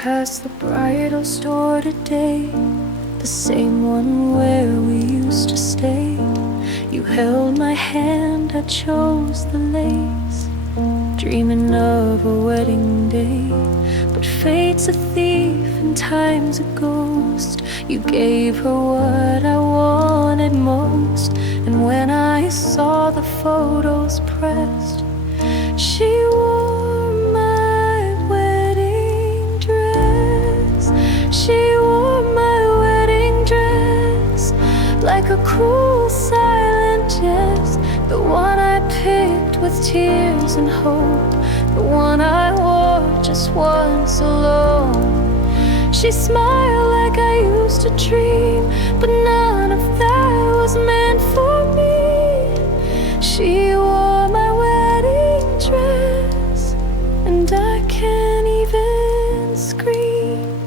past the bridal store today, the same one where we used to stay. You held my hand, I chose the lace, dreaming of a wedding day. But fate's a thief and time's a ghost. You gave her what I wanted most, and when I saw the photos pressed, she wore my wedding dress. She wore my wedding dress like a cruel silent jest. The one I picked with tears and hope, the one I wore just once alone. She smiled like I used to dream, but none of that was meant for me. She wore my wedding dress, and I can't even scream.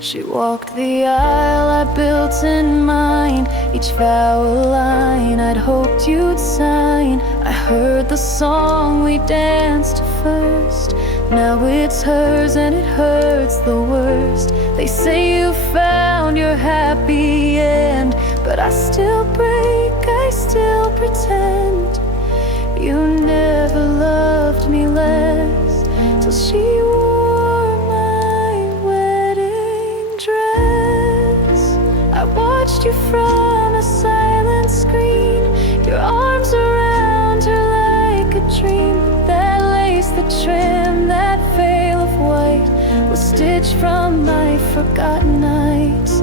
She walked the aisle I built in mind, each vow a line I'd hoped you'd sign. I heard the song we danced to first, now it's hers and it hurts the worst. They say you found your happy end, but I still break, I still pretend. You never loved me less, till she wore my wedding dress. I watched you from a silent screen, your arms around her like a dream. That lace, the trim, that veil of white was stitched from my forgotten nights.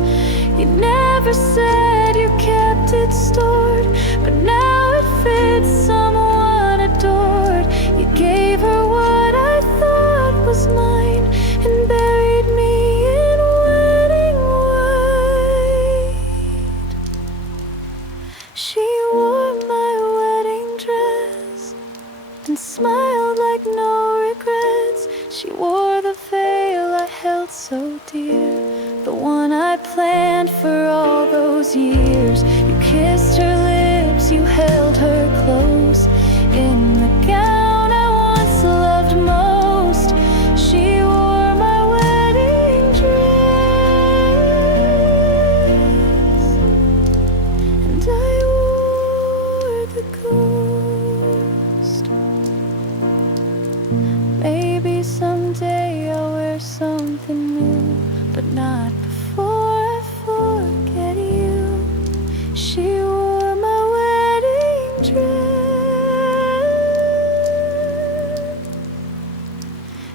You never said you kept it stored, but now it fits someone adored. You gave her what I thought was mine and buried me in wedding white. She wore my wedding dress and smiled like no regrets. She wore the veil I held so dear, the one I planned for all those years. You kissed her lips, you held her close, in the gown I once loved most. She wore my wedding dress, and I wore the ghost. Maybe someday I'll wear something new, but not before I forget you. She wore my wedding dress,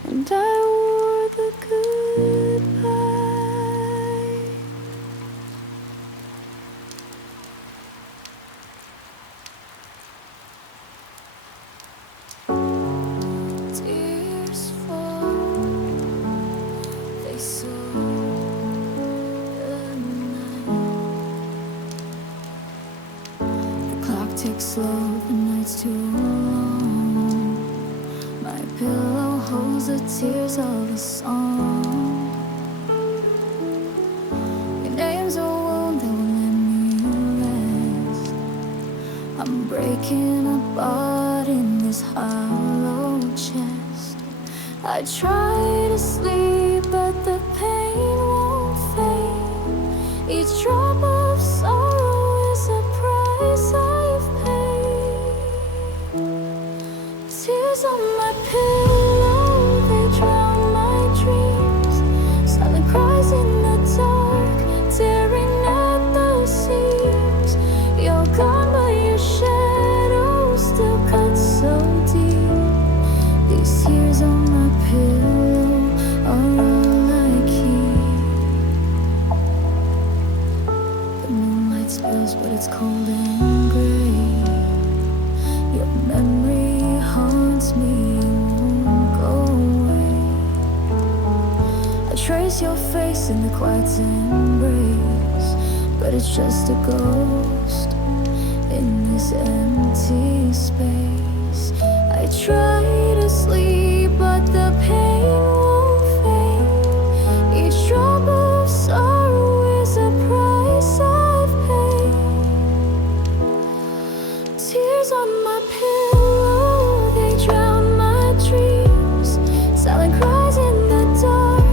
and I wore the goodbye. Tears fall, they soar the night. The clock ticks slow, the night's too long. My pillow holds the tears of a song. Your name's a wound that won't let me rest. I'm breaking apart in this hollow chest. I try to sleep, but the pain won't fade. Each drop of sorrow is a price I've paid. Tears on my pillow, they drown my dreams. Silent cries in the dark, tearing at the seams. You're gone, but your shadow still cuts so deep. These tears on my pillow are all I keep. The moonlight spills, but it's cold and gray. Your memory haunts me, won't go away. I trace your face in the quiet embrace, but it's just a ghost in this empty space. I try to sleep, but the pain won't fade. Each drop of sorrow is a price I've paid. Tears on my pillow, they drown my dreams. Silent cries in the dark,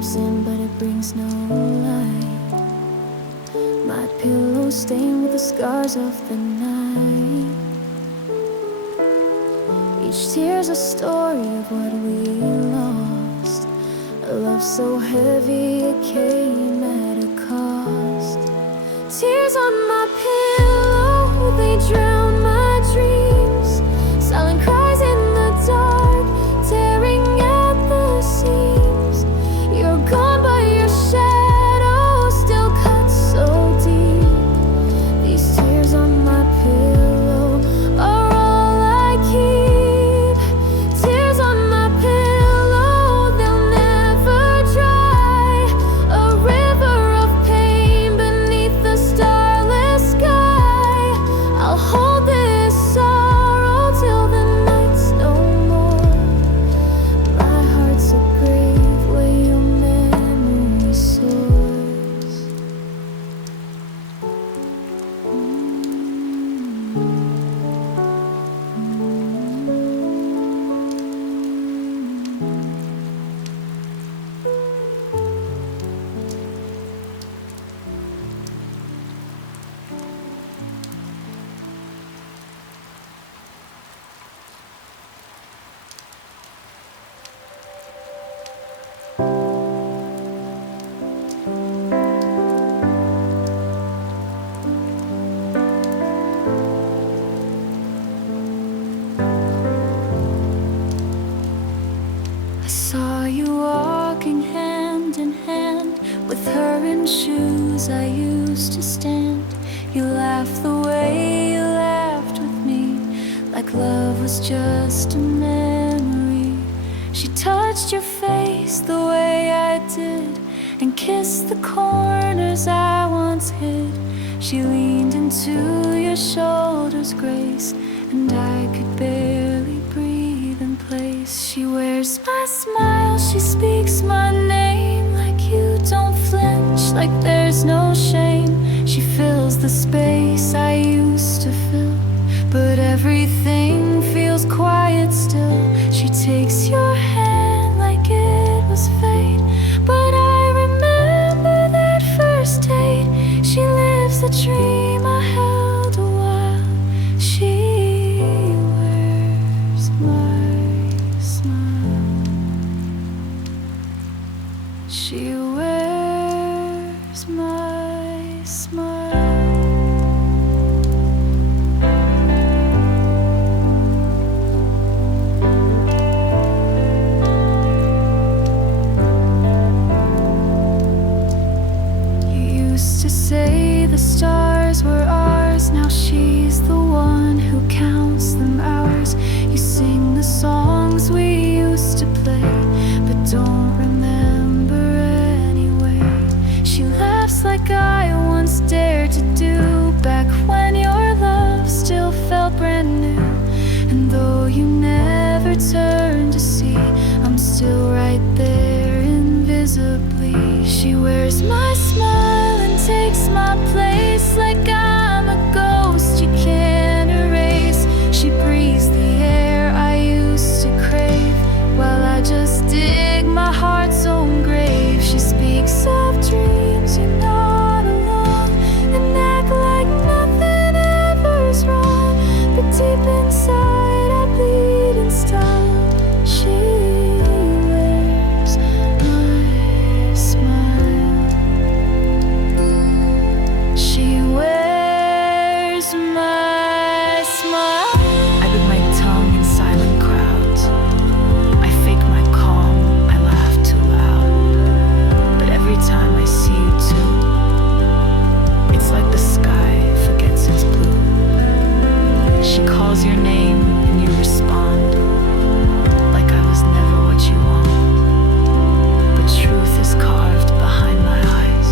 creeps in, but it brings no light. My pillow stained with the scars of the night. Each tear's a story of what we lost. A love so heavy it came at a cost. Tears on my pillow, they drown my dreams. Silent cries in the dark, tearing at the seams. You're gone, but your shadow still cuts so deep. These tears on my pillow are all I keep. Tears on my pillow, they'll never dry. A river of pain beneath the starless sky. I'll hold this sorrow till the night's no more. My heart's a grave where your memory soars. I saw you walking hand in hand with her in shoes I used to stand. You laughed the way you laughed with me, like love was just a memory. She touched your face the way I did, and kissed the corners I once hid. She leaned into your shoulders, grace, and I could barely breathe in place. She wears my smile, she speaks my name, like you don't flinch, like there's no shame. She fills the space I used to fill, but everything feels quiet still. She takes your hand like it was fate, but I remember that first date. She lives a dream I held a while. She wears my smile. She wears my smile. To say the stars were ours, now she's the one who counts them ours. You sing the songs we used to play, but don't remember anyway. She laughs like I once dared to do, back when your love still felt brand new. And though you never turned to see, I'm still right there invisibly. She wears my smile, takes my place like I'm a ghost you can't erase. She breathes the air I used to crave, while I just dig my heart's own grave. She speaks of dreams you're not alone, and act like nothing ever's wrong, but deep inside I bleed in style. She wears my smile. She wears my smile. I bit my tongue in silent crowds. I fake my calm, I laugh too loud. But every time I see you too, it's like the sky forgets its blue. She calls your name and you respond, like I was never what you want. But truth is carved behind my eyes.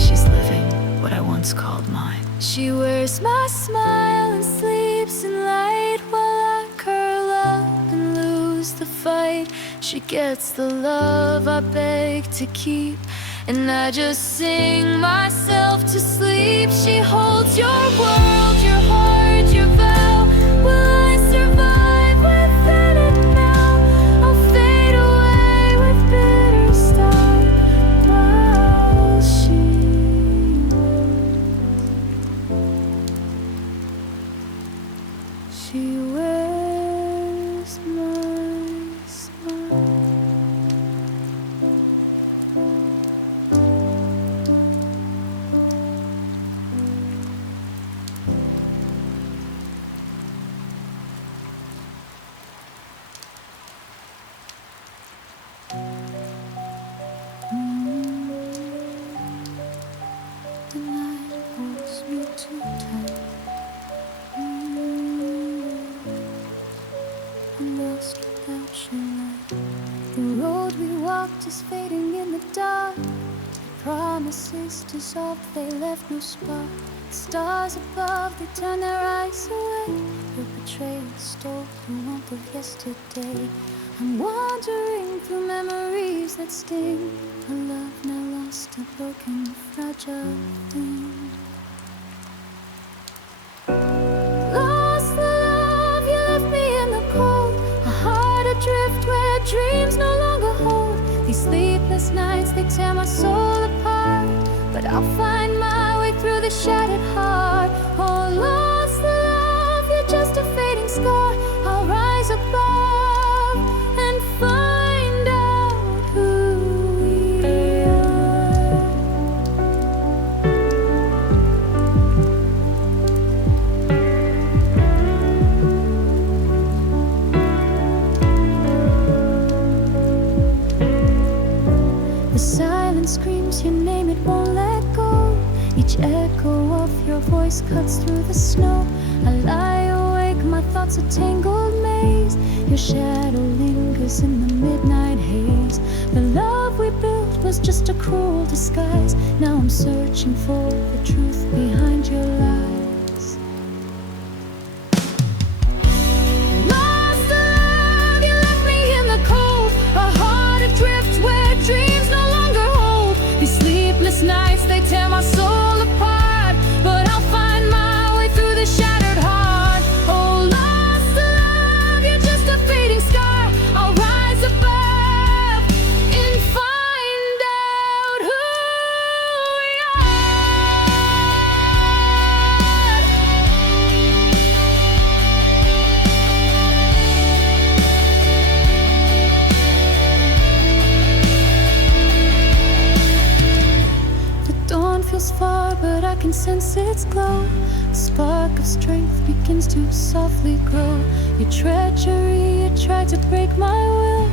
She's living what I once called mine. She wears my smile and sleeps in light, while I curl up and lose the fight. She gets the love I beg to keep, and I just sing myself to sleep. She holds your world, your heart, your vow. Will I survive without it now? I'll fade away with bitter style. The road we walked is fading in the dark. The promises dissolved, they left no spark. The stars above, they turn their eyes away. Your betrayal stole the warmth of yesterday. I'm wandering through memories that sting. A love now lost, a broken, fragile thing. Lost the love, you left me in the cold. A heart adrift where dreams no longer hold. These sleepless nights, they tear my soul apart. But I'll find my way through the shattered heart. Oh, lost the love, you're just a fading scar. I'll rise above and find out who we are. The silence screams your name, it won't let go. Each echo of your voice cuts through the snow. I lie awake, my thoughts a tangled maze. Your shadow lingers in the midnight haze. The love we built was just a cruel disguise. Now I'm searching for the truth behind your lies. Lost the love, you left me in the cold. A heart adrift where dreams no longer hold. These sleepless nights, they tear my soul apart. But I'll find my way through the shattered heart. Oh, lost the love, you're just a fading scar. I'll rise above and find out who we are. The dawn feels far, but I can sense its glow. A spark of strength begins to softly grow. Your treachery, it tried to break my will.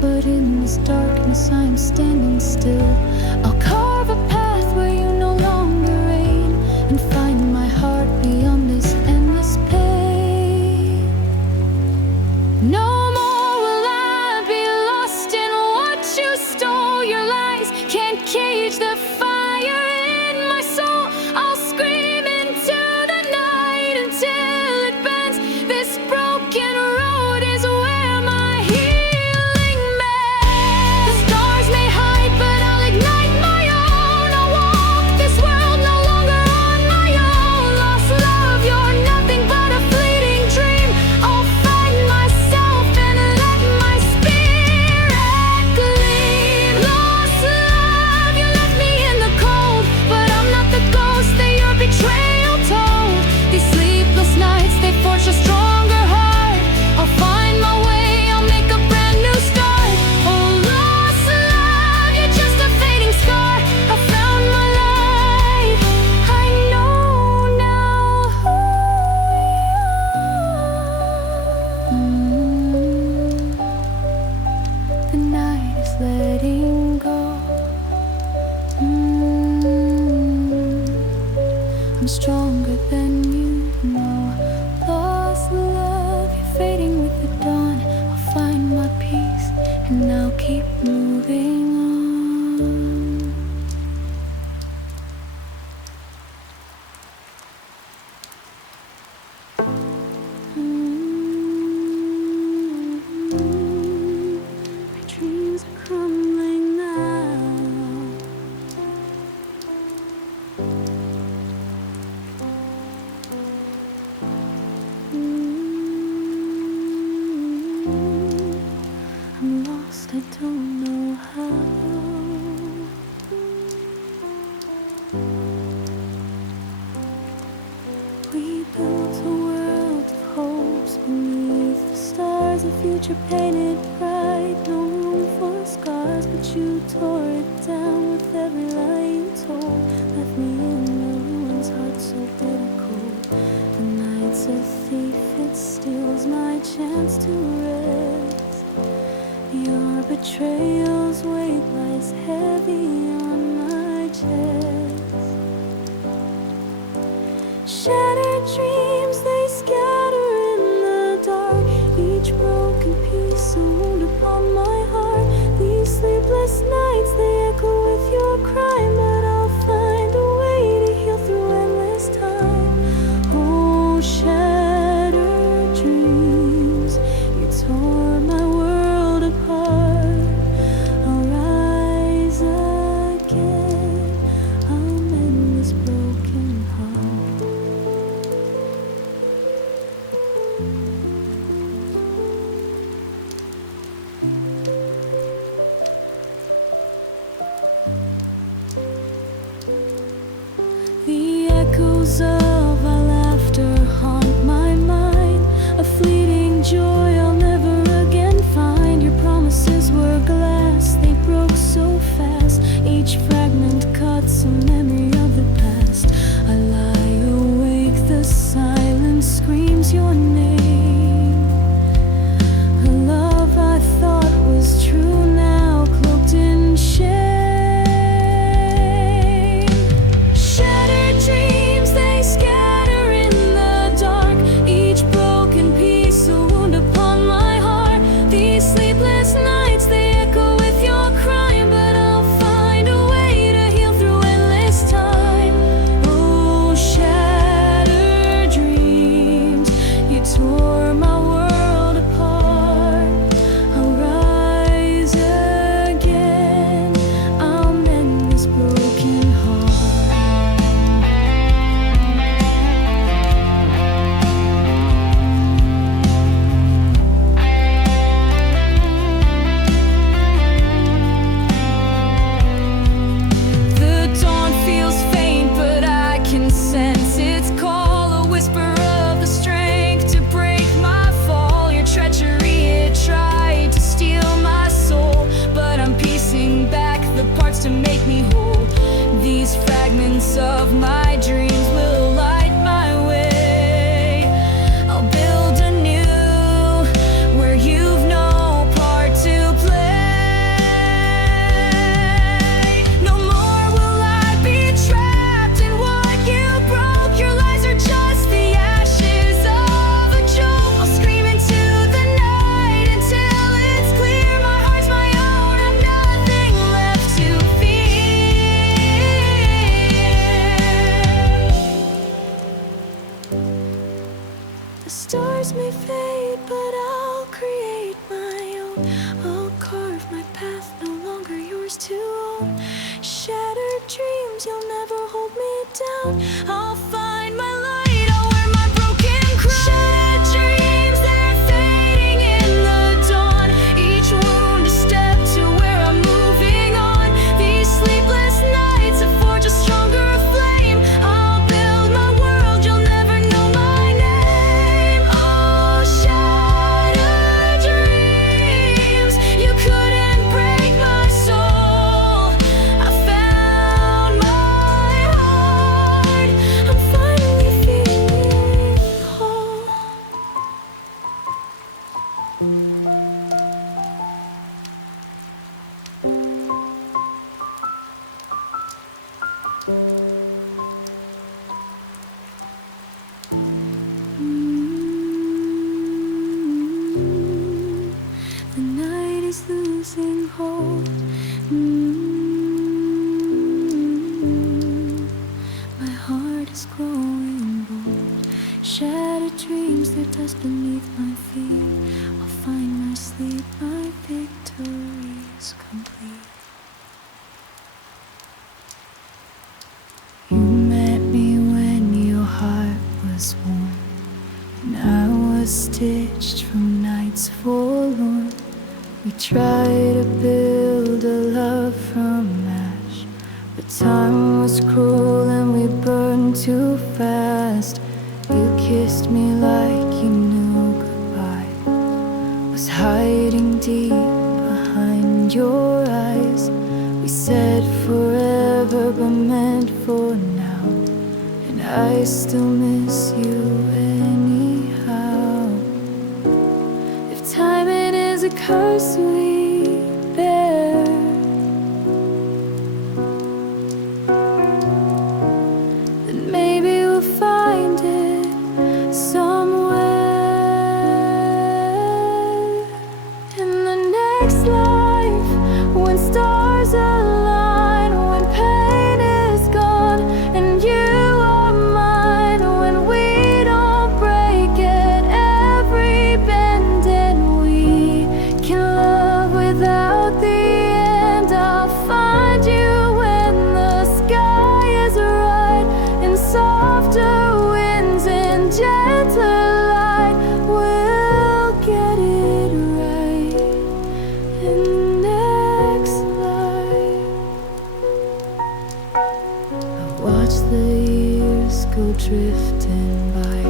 But in this darkness I am standing still. I'll carve a path where you no longer reign, and find my heart beyond this endless pain. No more will I be lost in what you stole. Your lies can't cage the fire in my soul. I'll scream into the night until it bends. This broken road is where my healing mends. The stars may hide, but I'll ignite my own. I'll walk this world no longer on my own. Lost love, you're nothing but a fleeting dream. I'll find myself and let my spirit gleam. Lost love, you left me in the cold. But I'm not the ghost that your betrayal told. These sleepless nights, they forge a stronger heart. I'll find my way, I'll make a brand new start. Oh, lost love, you're just a fading scar. I found my light, I know now who we are. The night is letting go. I'm stronger than you know. Lost love, you're fading with the dawn. I'll find my peace and I'll keep moving on. My dreams are crumbling now. I'm lost, I don't know how. We built a world of hopes beneath the stars, a future painted bright, no room for scars. But you tore it down with every lie you told. Left me in the ruins, heart so bitter cold. The night's a thief, it steals my chance to rest. Your betrayal's weight lies heavy on my chest. Shattered dreams, they scatter in the dark. Each broken piece, a wound upon my heart. Echoes of our laughter haunt my mind, a fleeting joy I'll never again find. Your promises were glass, they broke so fast. Each fragment cuts a memory of the past. I lie awake, the silence screams your name. A love I thought was true, now cloaked in shame. To make me whole, these fragments of my dreams will light my way. I'll build anew where you've no part to play. No more will I be trapped in what you broke. Your lies are just the ashes of a joke. I'll scream into the night until it's clear my heart's my own. I'm nothing left to the stars may fade, but I'll create my own. I'll carve my path, no longer yours to own. Shattered dreams, you'll never hold me down. I'll find my light, I'll wear my broken crown. Shattered dreams, they're fading in the dawn. Each wound a step to where I'm moving on. These sleepless nights have forged a stronger flame. I'll build my world, you'll never know my name. Oh, shattered dreams, you couldn't break my soul. I found my heart, I'm finally feeling whole. The night is losing hold. My heart is growing bold. Shattered dreams, they're dust beneath my feet. I'll find my sleep, my victory's complete. You met me when your heart was warm, and I was stitched from nights forlorn. We tried to build a love from ash, but time was cruel and we burned too fast. You kissed me like you knew goodbye was hiding deep behind your eyes. We said forever but meant for now, and I still miss you anyhow. If timing is a curse we bear, then maybe we'll find it somewhere in the next life, when stars align, when pain is gone and you are mine, when we don't break at every bend and we can love without the end. I'll find you when the sky is right, in softer winds and gentler light. We'll get it right in the next life. I watch the years go drifting by,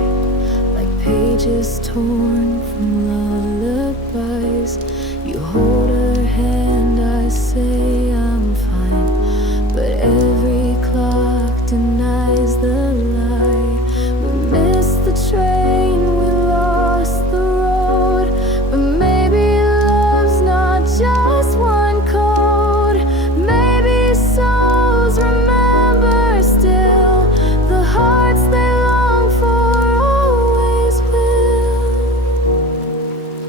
like pages torn from lullabies. You hold her hand, I say I'm fine, but every clock denies the lie. We missed the train, we lost the road, but maybe love's not just one code. Maybe souls remember still, the hearts they long for always will.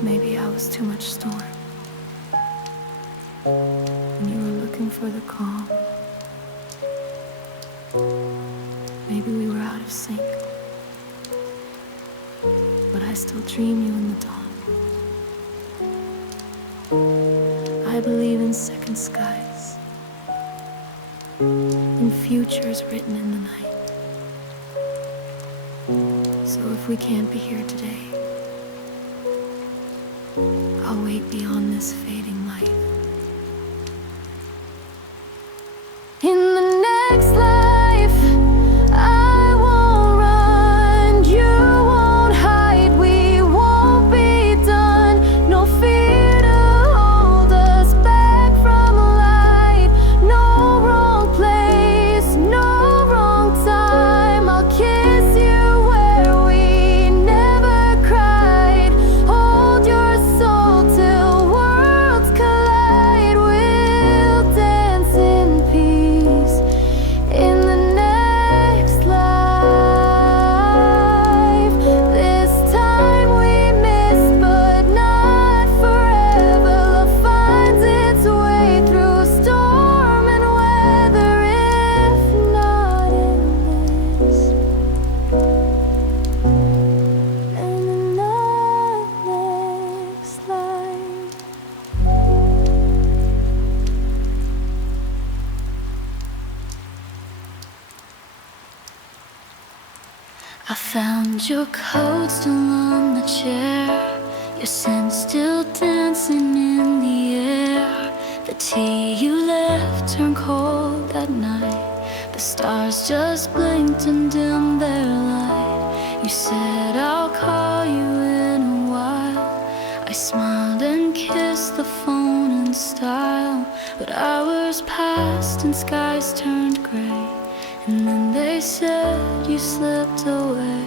Maybe I was too much storm, and you were looking for the calm. Maybe we were out of sync, but I still dream you in the dawn. I believe in second skies, in futures written in the night. So if we can't be here today, I'll wait beyond this fading light. In the next life, I won't run, you won't hide, we won't be done. No fear to hold us back from light. No wrong place, no wrong time. I'll kiss you where we never cried. Hold your soul till worlds collide. We'll dance in peace in the next life. This time we miss, but not forever. Love finds its way through storm and weather, if not in this, and in the next life. I found your coat still on the chair, your scent still dancing in the air. The tea you left turned cold that night. The stars just blinked and dimmed their light. You said I'll call you in a while. I smiled and kissed the phone in style, but hours passed and skies turned gray. And then they said you slipped away.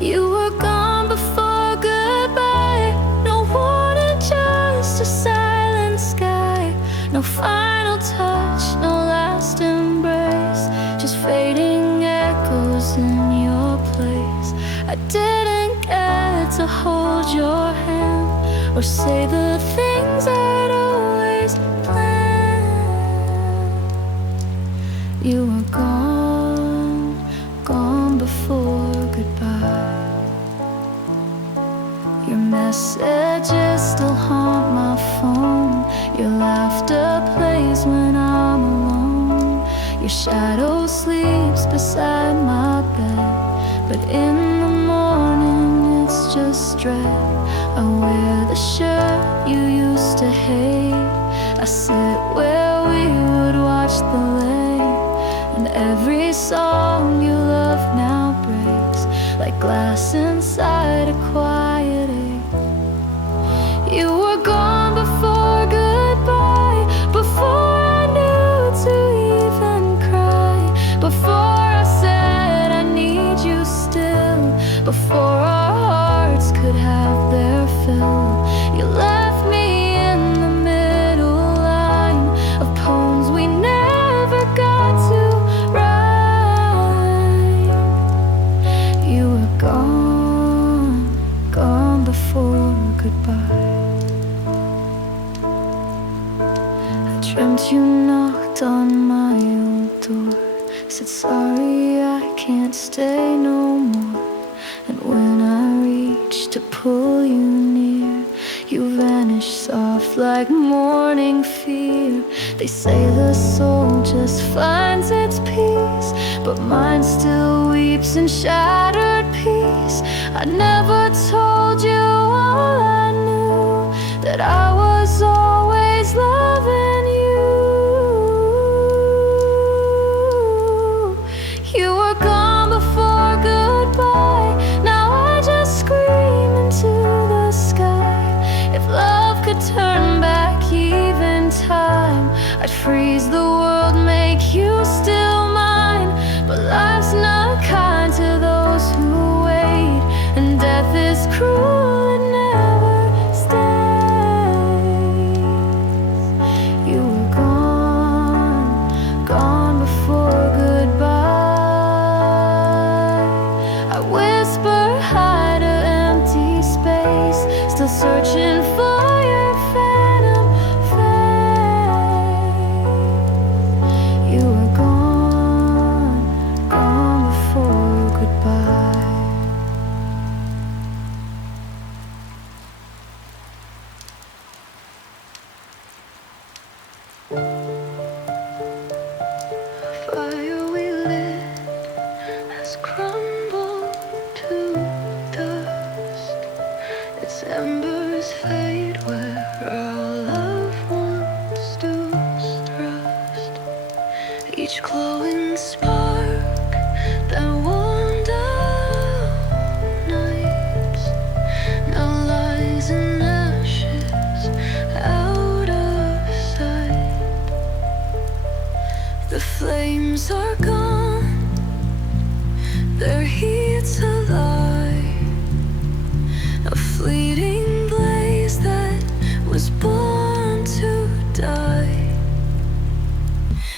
You were gone before goodbye. No warning, just a silent sky. No final touch, no last embrace, just fading echoes in your place. I didn't get to hold your hand or say the things I'd always planned. You were gone, gone before goodbye. Your messages still haunt my phone. Your laughter plays when I'm alone. Your shadow sleeps beside my bed, but in the morning it's just dread. I wear the shirt you used to hate. I sit where we would watch the lake, and every song you love now breaks like glass inside a quiet ache. You were gone before goodbye, before I knew to even cry, before I said I need you still, before our hearts could have their fill. You left me in the middle line of poems we never got to write. You were gone, gone before goodbye. I dreamt you knocked on my old door, said sorry I can't stay no more. And when I reached to pull you near, you vanished soft like morning fear. They say the soul just finds its peace, but mine still weeps in shattered peace. I never told you all I knew, that I was always loving you. You were gone I'd freeze the world, make you still mine. But life's not kind to those who wait, and death is cruel, it never stays. You were gone, gone before goodbye. I whisper high to empty space, still searching for your phantom face. You were gone, gone before goodbye. Fire we lit has crumbled to dust. Its embers fade where our loved ones stood trust. Each glowing spark that warmed our nights now lies in ashes out of sight. The flames are gone, their heat's alive, a fleeting blaze that was born to die.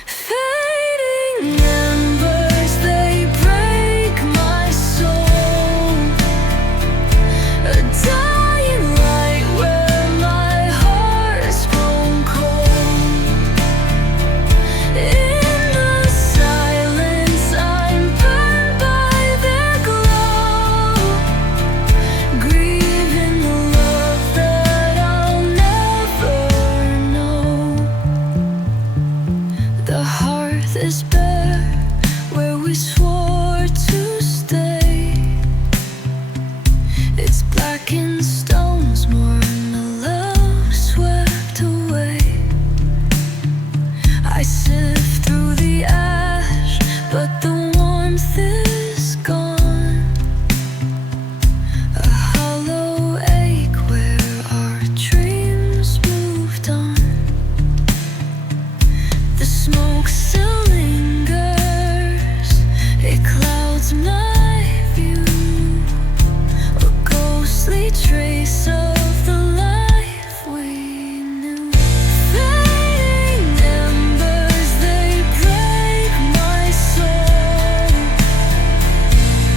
Fading embers, they break my soul, a dying light where my heart's grown cold. In the silence, I'm burned by their glow, grieving the love that I'll never know. The hearth is bare where we swore to stay. It's blackened stones mourn the love swept away. I sift through the ash, but the warmth is gone. A hollow ache where our dreams moved on. The smoke still lingers, it clouds my view, a ghostly trace of the life we knew. Fading embers, they break my soul,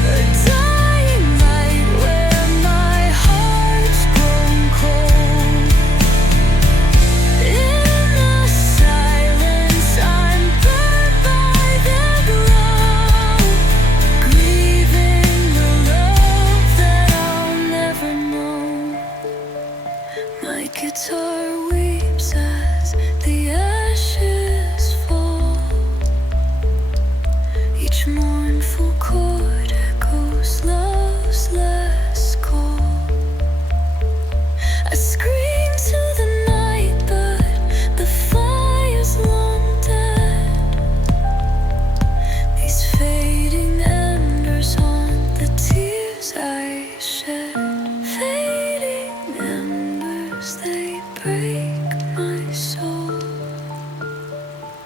a dying light where my heart's grown cold. In the silence, I'm burned by their glow, grieving the love that I'll never know. My guitar weeps as the ashes fall. Each mournful chord echoes love's last call. I scream to the night, but the fire's long dead. These fading embers haunt the tears I shed. Fading embers, they break my soul,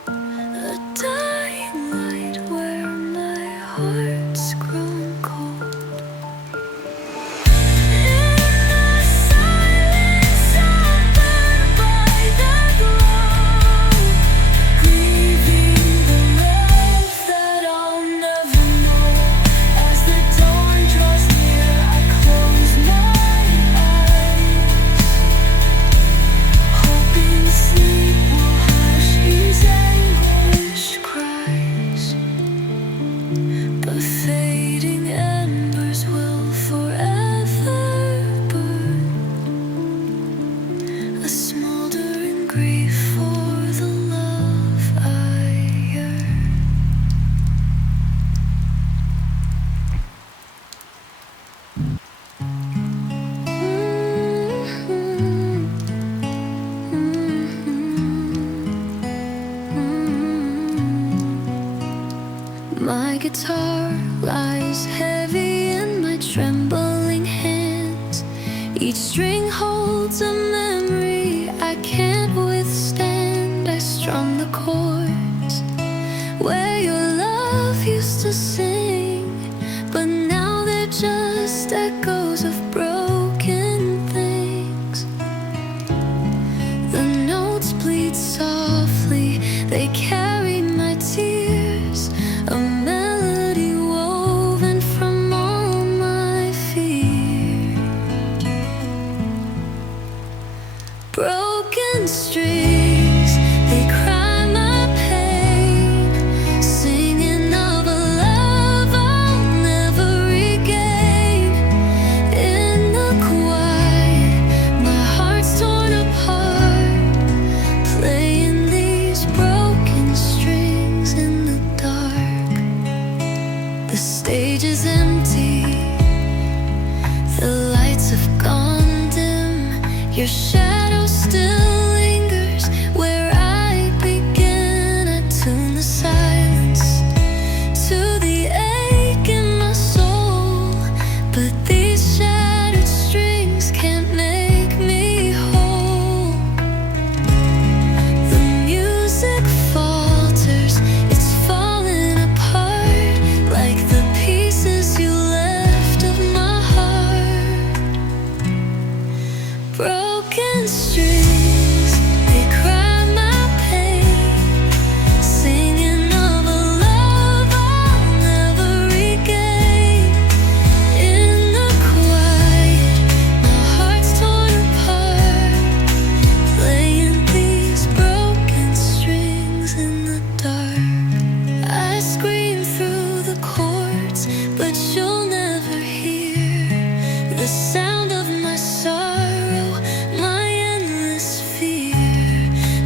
a dying light where my heart's grown cold. In the silence, I'm burned by their glow, grieving the love that I'll never know. As the dawn draws near, I close my eyes, hoping sleep will hush these anguished cries. But fading embers will forever burn, a smoldering grief for the love I yearn. My guitar lies heavy in my trembling hands. Each string holds a memory I can't withstand. I strum notes bleed softly, they carry my tears, a melody woven from all my fear. Broken strings, they cry my pain, singing of a love I'll never regain. In the quiet, my heart's torn apart, playing these broken strings in the dark. The stage is empty, the lights have gone dim, your shadow still lingers where I began. I tune the silence to the ache in my soul, but these shattered strings can't make me whole. The music falters, it's falling apart like the pieces you left of my heart. Broken strings, they cry my pain, singing of a love I'll never regain. In the quiet, my heart's torn apart, playing these broken strings in the dark. I scream through the chords, but you'll never hear the sound of my sorrow, my endless fear.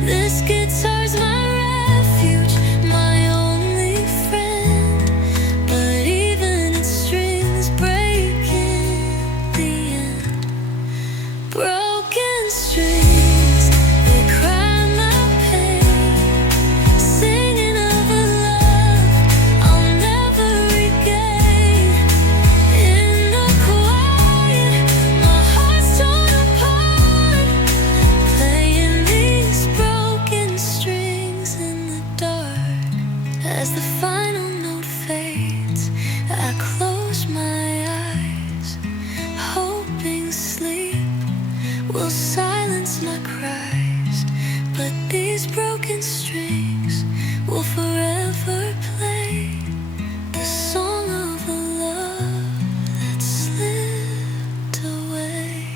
This guitar's my refuge, my only friend, but even its strings break in the end. Broken strings, they cry my pain, singing of a love I'll never regain. In the quiet, my heart's torn apart, playing these broken strings in the dark. As the final note fades, I close my eyes, hoping sleep will silence my cries, but these broken strings will forever play the song of a love that slipped away.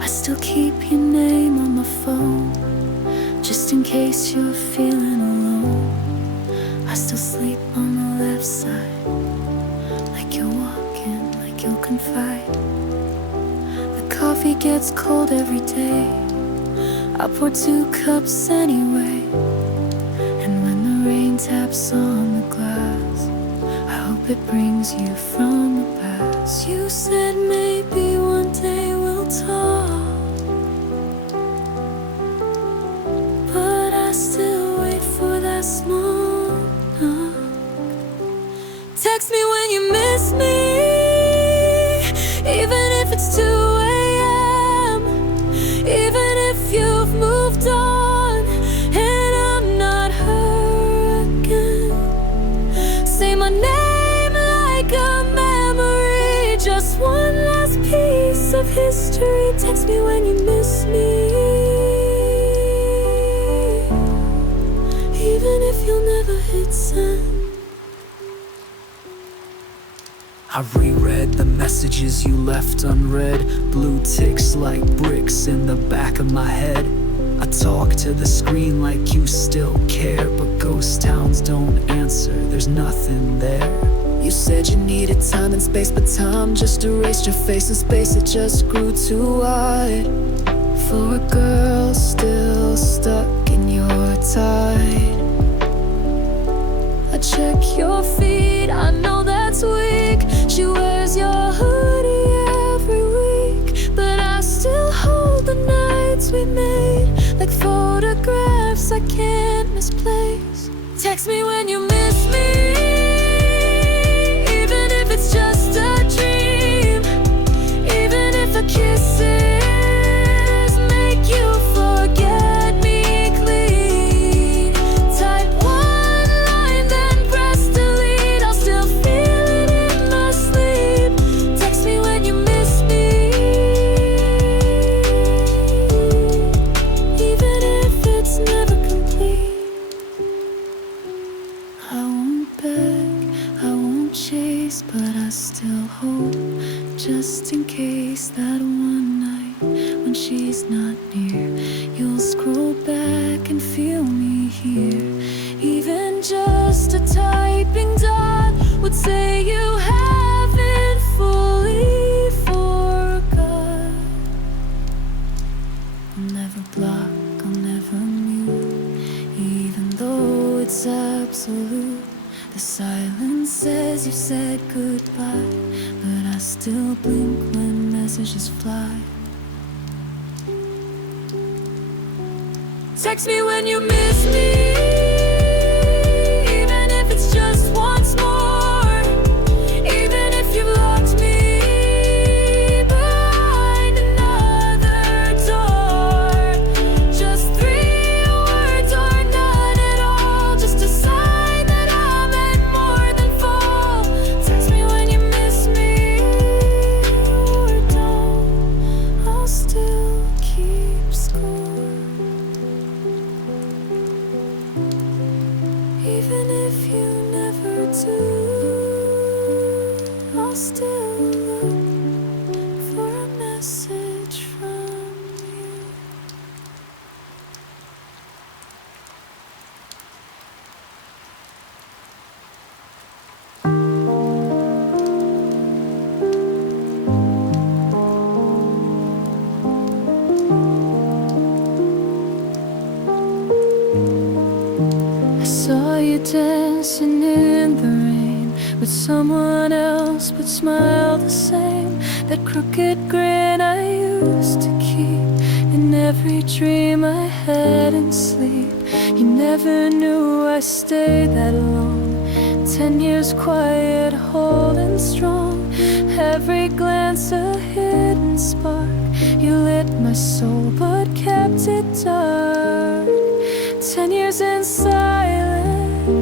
I still keep your name on my phone, just in case you're feeling alone. I still sleep on the left side, like you're walking, like you'll confide. The coffee gets cold every day, I pour 2 cups anyway. And when the rain taps on the glass, I hope it brings you from the past. You said maybe one day we'll talk, but I still wait for that small knock. Text me when you miss me, even if it's 2 a.m., even if you've moved on and I'm not her again. Say my name like a memory, just one last piece of history. Text me when you miss me, even if you'll never hit send. I reread the messages you left unread, blue ticks like bricks in the back of my head. I talk to the screen like you still care, but ghost towns don't answer, there's nothing there. You said you needed time and space, but time just erased your face, and space, it just grew too wide for a girl still stuck in your tide. I check your feet, I know that's weak. She wears your hoodie every week, but I still hold the nights we made like photographs I can't misplace. Text me when you miss me, even if it's just a dream. just in case that one night when she's not near, you'll scroll back and feel me here. Even just a typing dot would say you haven't fully forgot. I'll never block, I'll never mute, even though it's absolute. The silence says you said goodbye, but I still blink when messages fly. Text me when you miss me, even if it's just once more. Even if you've locked me behind another door. Just 3 words or none at all, just a sign that I meant more than full. Text me when you miss me, or don't, I'll still keep score. Even if you never do, I'll still look for a message from you. I saw you dancing in the rain with someone else, but smile the same. That crooked grin I used to keep in every dream I had in sleep. You never knew I stayed that long. 10 years quiet, holding strong. Every glance a hidden spark. You lit my soul but kept it dark. 10 years in silence,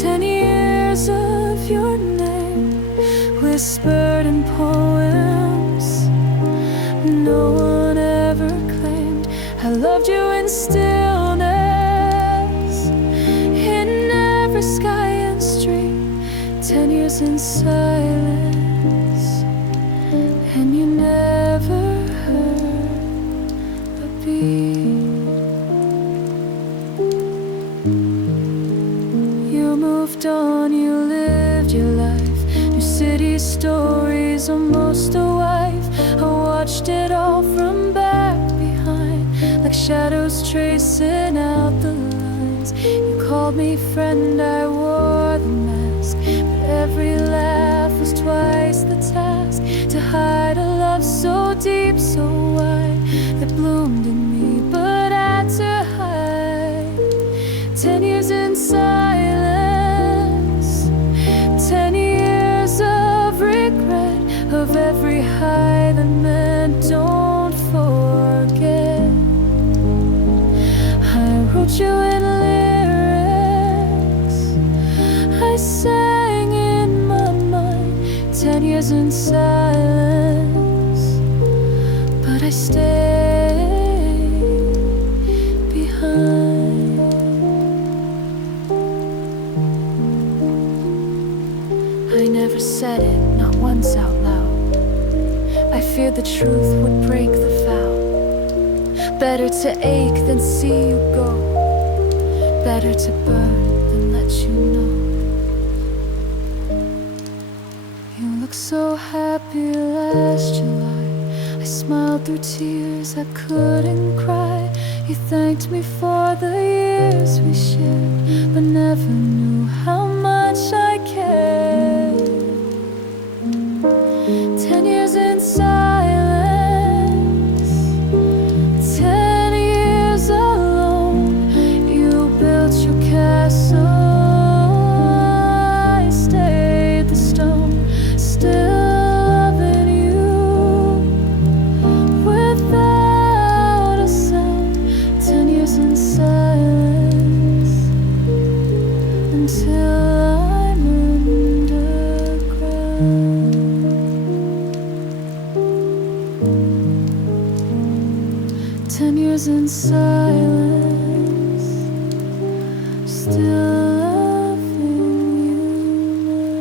10 years of your name whispered in poems no one ever claimed. I loved you in stillness, in every sky and street. 10 years in silence, and you never heard a beat. You moved on, you lived your life. New city stories, almost a wife. I watched it all from back behind, like shadows tracing out the lines. You called me friend, I wore the mask, but every laugh was twice the task. To hide a love so deep, so wide, that bloomed in me but had to hide. 10 years in silence, 10 years of regret, of every high that meant don't forget. I wrote you in lyrics, I sang in my mind. 10 years in silence, but I stayed behind. I never said it, not once out loud. I feared the truth would break the vow. Better to ache than see you go. Better to burn than let you know. You looked so happy last July. I smiled through tears, I couldn't cry. You thanked me for the years we shared, but never knew how much I cared. 10 years in silence, 10 years alone. You built your castle, I stayed the stone. Still loving you without a sound. 10 years in silence, until I'm underground. 10 years in silence, still loving you now.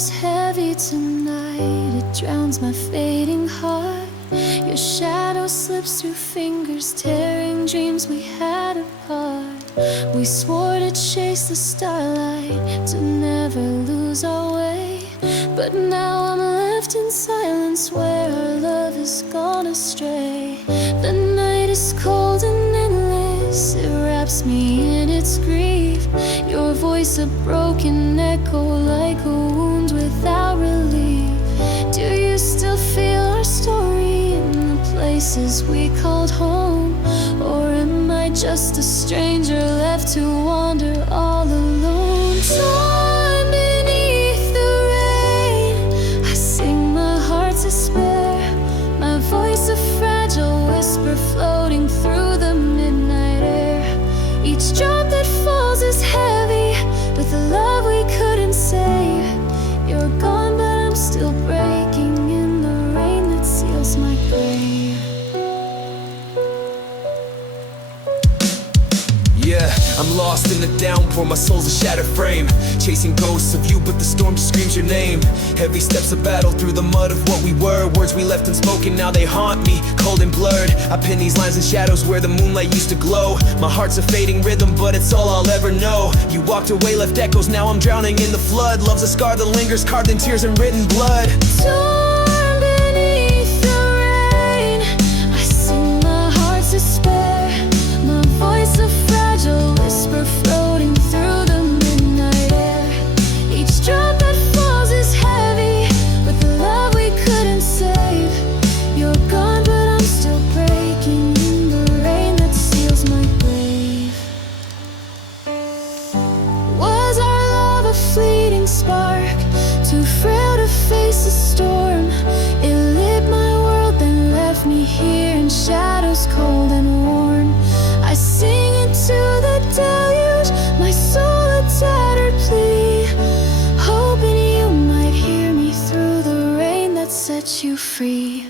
feels heavy tonight. It drowns my fading heart. Your shadow slips through fingers, tearing dreams we had apart. We swore to chase the starlight, to never lose our way. But now I'm left in silence where our love has gone astray. The night is cold and endless, it wraps me in its grief. Your voice a broken echo like a wound without relief. Do you still feel our story in the places we called home? Or am I just a stranger left to wander all alone? Torn beneath the rain, I sing my heart's despair. My voice a fragile whisper floating through the midnight air. Each drop that falls is heavy with the love we couldn't save. You're gone, but I'm still breaking in the rain that seals my grave. Yeah, I'm lost in the downpour, my soul's a shattered frame. Chasing ghosts of you, but the storm just screams your name. Heavy steps of battle through the mud of what we were. Words we left unspoken, now they haunt me, cold and blurred. I pin these lines in shadows where the moonlight used to glow. My heart's a fading rhythm, but it's all I'll ever know. You walked away, left echoes, now I'm drowning in the flood. Love's a scar that lingers, carved in tears and written blood. Torn beneath the rain, I sing my heart's despair. My voice a fragile whisper floating through the midnight air. Each drop that falls is heavy with the love we couldn't save. You're gone, but I'm still breaking in the rain that seals my grave. Was our love a fleeting spark, too frail to face the storm? It lit my world, then left me here in shadows cold and worn. I sing into the deluge, my soul a tattered plea, hoping you might hear me through the rain that sets you free.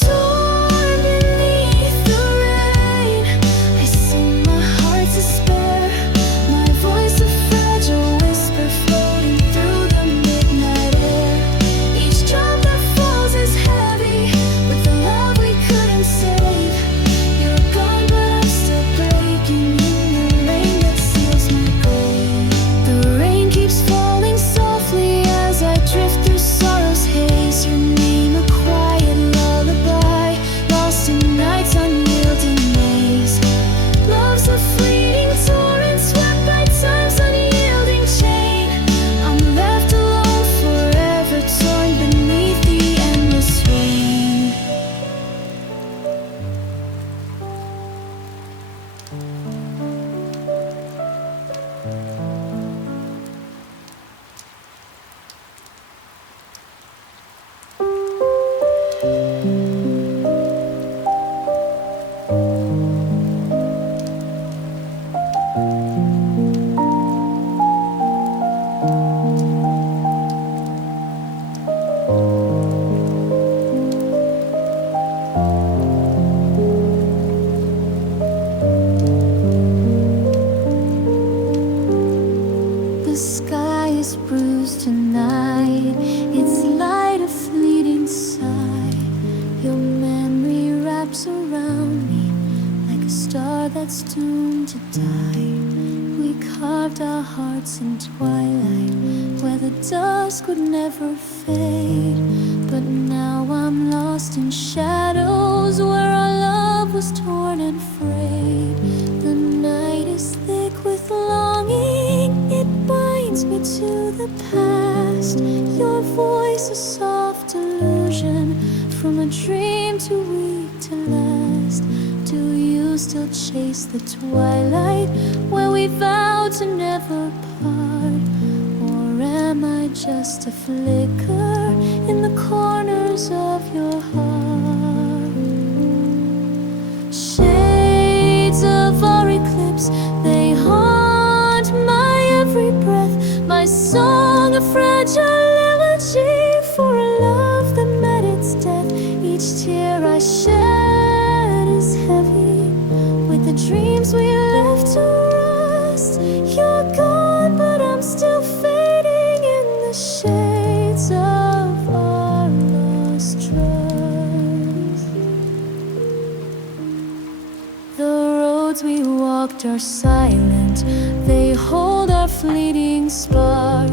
Torn beneath the rain, I sing my heart's despair. My voice a fragile whisper floating through the midnight air. Each drop that falls is heavy with the love we couldn't save. You're gone, but I'm still breaking in the rain that seals my grave. The rain keeps falling softly as I drift through sorrow's haze. Your name a quiet lullaby, lost in night's unyielding maze. Love's a fleeting torrent swept by time's unyielding chain. I'm left alone forever, torn beneath the endless rain. The sky is bruised tonight, its light a fleeting sigh. Your memory wraps around me like a star that's doomed to die. We carved our hearts in twilight where the dusk would never fade. But now I'm lost in shadows where our love was torn and frayed. The night is thick with longing, it binds me to the past. Your voice a soft illusion from a dream too weak to last. Do you still chase the twilight where we vowed to never part? Or am I just a flicker in the corners of your heart? Shades of our eclipse, they haunt my every breath. My song a fragile elegy for a love that met its death. Each tear I shed is heavy with the dreams we left to rust. You're gone, but I'm still fading hands, they hold our fleeting spark.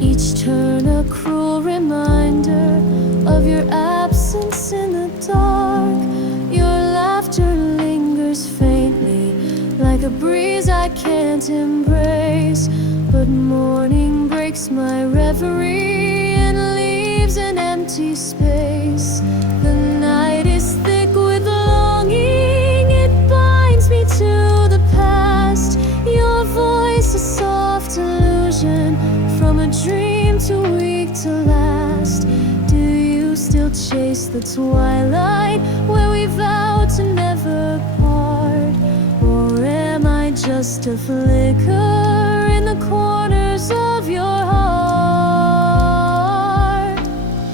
Each turn a cruel reminder of your absence in the dark. Your laughter lingers faintly, like a breeze I can't embrace. But morning breaks my reverie and leaves an empty space. The night is thick with longing, it binds me to the past. Your voice a soft illusion, from a dream too weak to last. Do you still chase the twilight where we vowed to never part? Or am I just a flicker in the corners of your heart?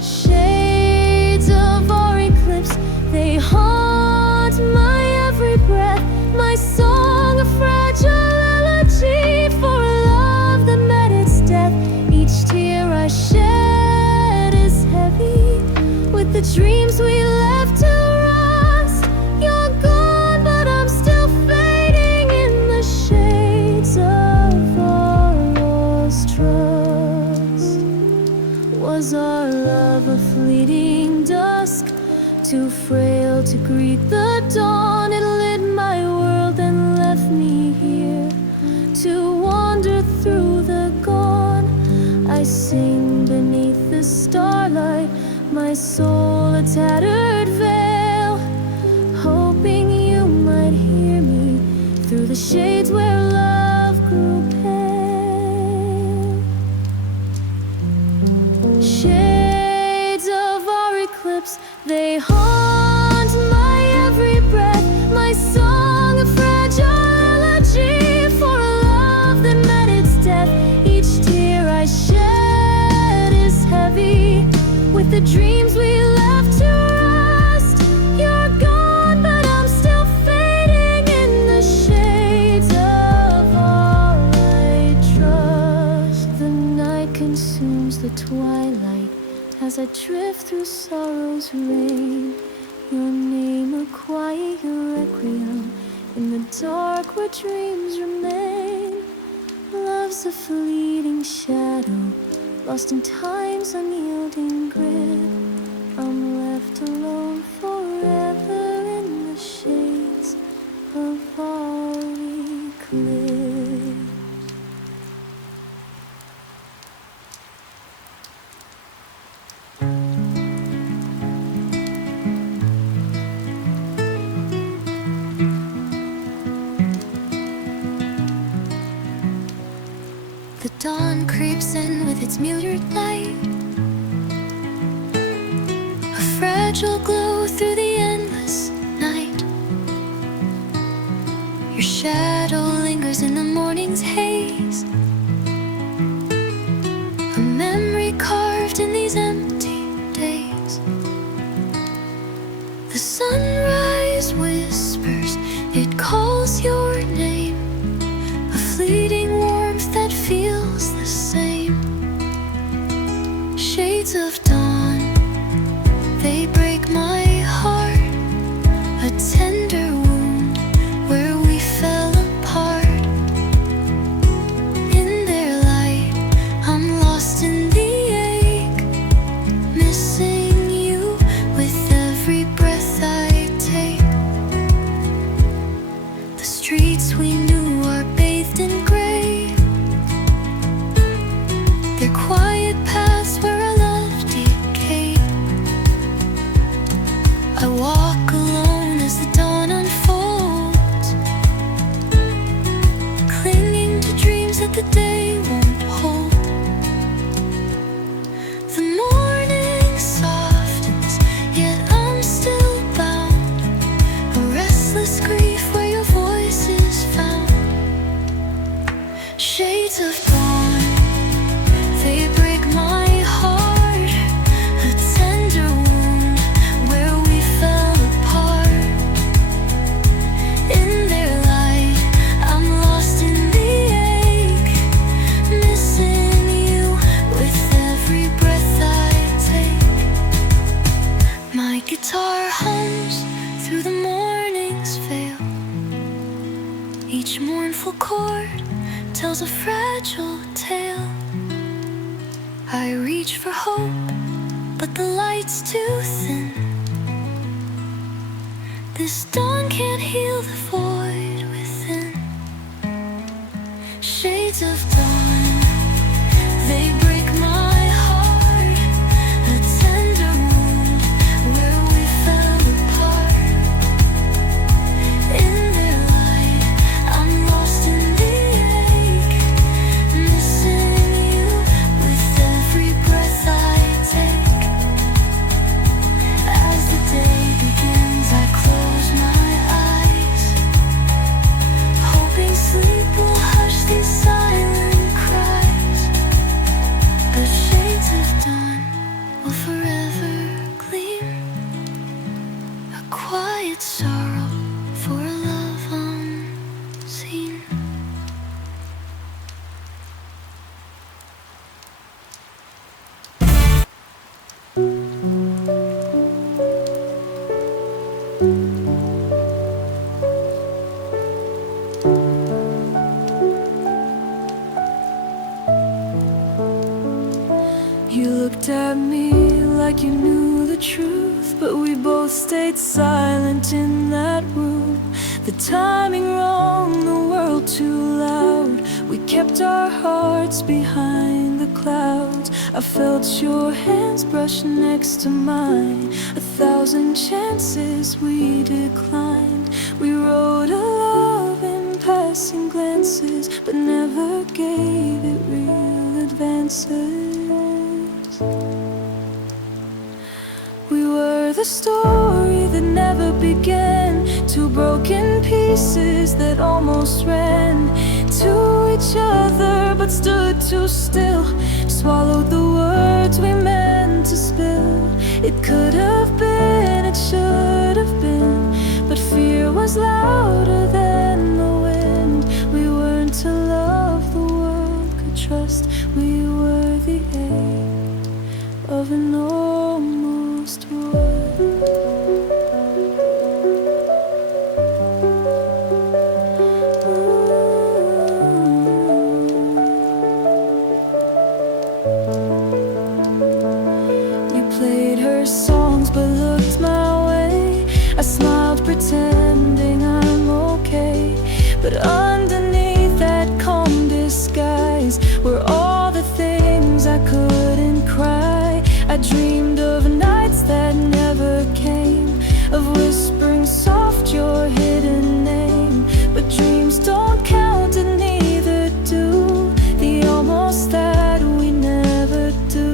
Shades of our eclipse, they haunt my every breath. My song a fragile elegy for a love that met its death. Each tear I shed is heavy with the dreams we left to rust. You're gone, but I'm still fading in the shades of our lost trust. Was our love a fleeting dusk, too frail to greet the dawn? It lit my world and left me here to wander through the gone. I sing beneath the starlight, my soul a tattered veil, hoping you might hear me through the shades where love grew pale. Shades of our eclipse, they haunt my every breath. My song a fragile elegy for a love that met its death. Each tear I shed is heavy with the dreams we left to rust. You're gone, but I'm still fading in the shades of all I trust. The night consumes the twilight as I drift through sorrow's rain. Your name a quiet requiem in the dark where dreams remain. Love's a fleeting shadow, lost in time's unyielding grip. I'm left alone forever in the shades of our eclipse. The dawn creeps in with its muted light, a fragile glow through the endless night. Your shadow lingers in the morning's haze, a memory carved in these empty days. The sunrise whispers, it calls your name, a fleeting warmth that feels the same. Shades of dawn, they break my heart, a tender wound where we fell apart. In their light, I'm lost in the ache, missing you with every breath I take. The streets we knew are bathed in gray, their quiet paths where our love decayed. I walk alone as the dawn unfolds, clinging to dreams that the day won't hold. The morning softens, yet I'm still bound, a restless grief where your voice is found. Shades of dawn, they break my heart, a tender wound where we fell apart. In their light, I'm lost in the ache, missing you with every breath I take. My guitar hums through the morning's veil, each mournful chord heart tells a fragile tale. I reach for hope, but the light's too thin. This dawn can't heal the void within. Shades of dawn, they break my heart. A tender wound where we fell apart. In their light, I'm lost in the ache, missing you with every breath I take. As the day begins, I close my eyes, hoping sleep will hush these silent cries. The shades of dawn will forever gleam, a quiet sorrow for a love unseen. You looked at me like you knew the truth, but we both stayed silent in that room. The timing wrong, the world too loud. We kept our hearts behind the clouds. I felt your hands brush next to mine. 1,000 chances we declined. We wrote a love in passing glances, but never gave it real advances. We were the story that never began, two broken pieces that almost ran to each other but stood too still, swallowed the words we meant to spill. It could have been, it should have been, but fear was louder than the wind. We weren't to love the world could trust. We were the ache of an almost word. You played her songs but looked my way. I smiled pretending I'm okay, but underneath that calm disguise were all the things I couldn't cry. I dreamed of nights that never came, of whispering soft your hidden name. But dreams don't count and neither do the almost that we never do.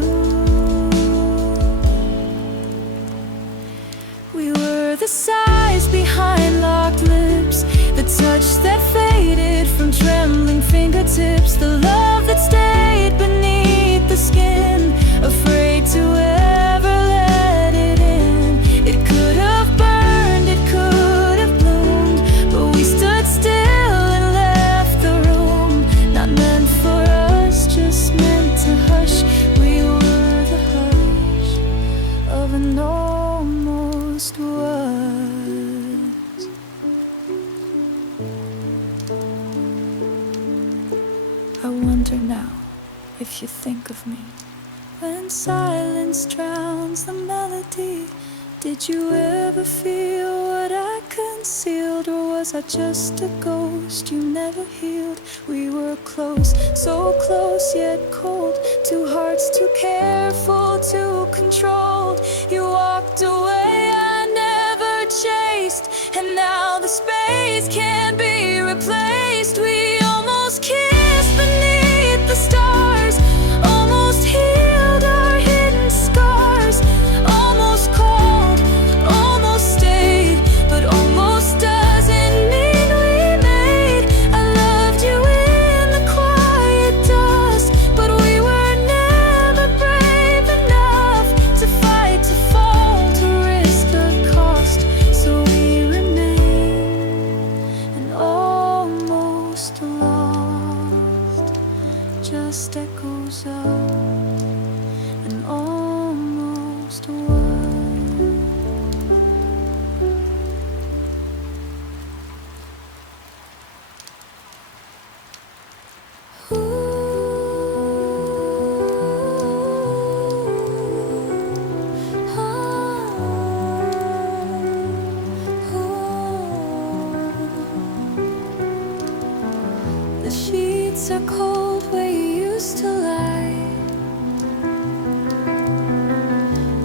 We were the sighs behind locked lips, the touch that faded from trembling fingertips, the love that stayed beneath the skin, afraid to ever let it in. It could have burned, it could have bloomed, but we stood still and left the room. Not meant for us, just meant to hush. We were the hush of an almost was. I wonder now if you think of me when silence drowns the melody. Did you ever feel what I concealed, or was I just a ghost you never healed? We were close, so close yet cold, two hearts too careful, too controlled. You walked away, I never chased, and now the space can't be replaced. We almost kissed beneath the stars, almost healed our hidden scars, almost called, almost stayed, but almost doesn't mean we made. I loved you in the quiet dust, but we were never brave enough to fight, to fall, to risk a cost. So we remain and almost lost, just echoes of an almost word. streets are cold where you used to lie.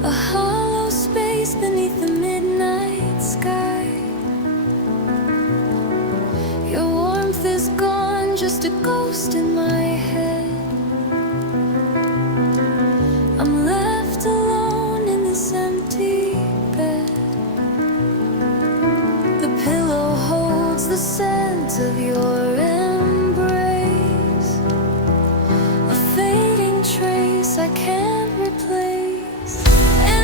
A hollow space beneath the midnight sky. Your warmth is gone, just a ghost in my head. I'm left alone in this empty bed. The pillow holds the scent of your embrace, a fading trace I can't replace.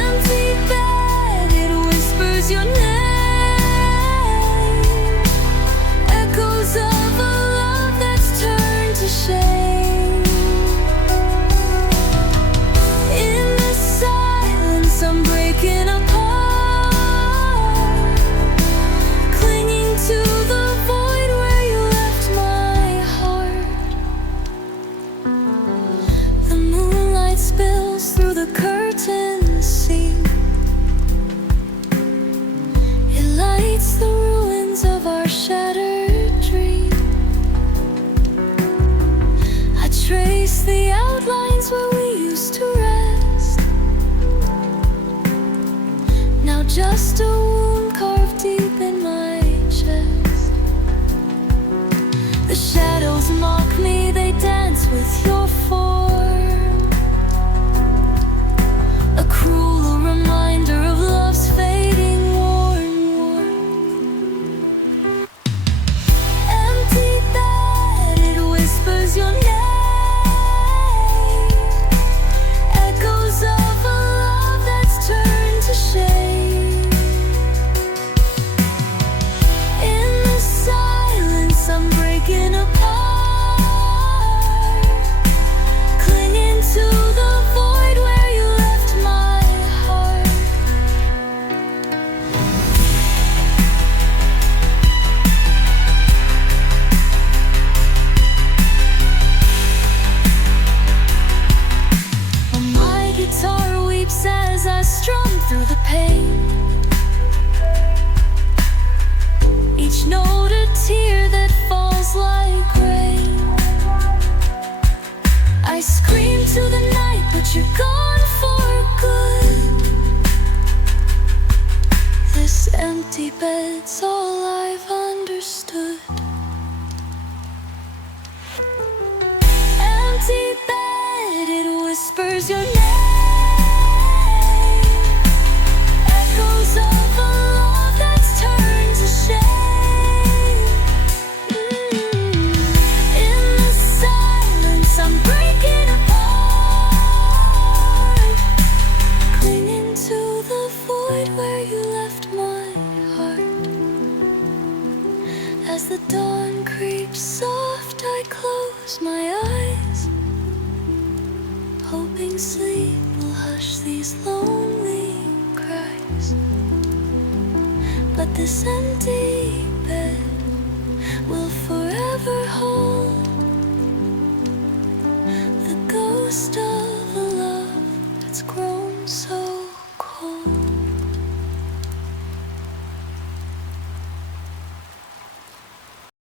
Empty bed, it whispers your name. Echoes of a love that's turned to shame. In the silence, I'm breaking apart, clinging to the void where you left my heart. The moonlight spills through the curtain seam. It lights the ruins of our shattered dream. I trace the outlines where we used to rest. Now just a wound carved deep in my chest. The shadows mock me, they dance with your form. A cruel reminder of love's fading warm. Empty bed, it whispers your name. Echoes of a love that's turned to shame. In the silence, I'm breaking apart, clinging to the void where you left my heart. My guitar weeps as I strum through the pain. Each note a tear that falls like rain. I scream to the night, but you're gone for good. This empty bed's all I've understood. Empty bed, it whispers your name. Echoes of a love that's turned to shame. In the silence, I'm breaking apart, clinging to the void where you left my heart. As the dawn creeps soft, I close my eyes, hoping sleep will hush these lonely cries. But this empty bed will forever hold the ghost of a love that's grown so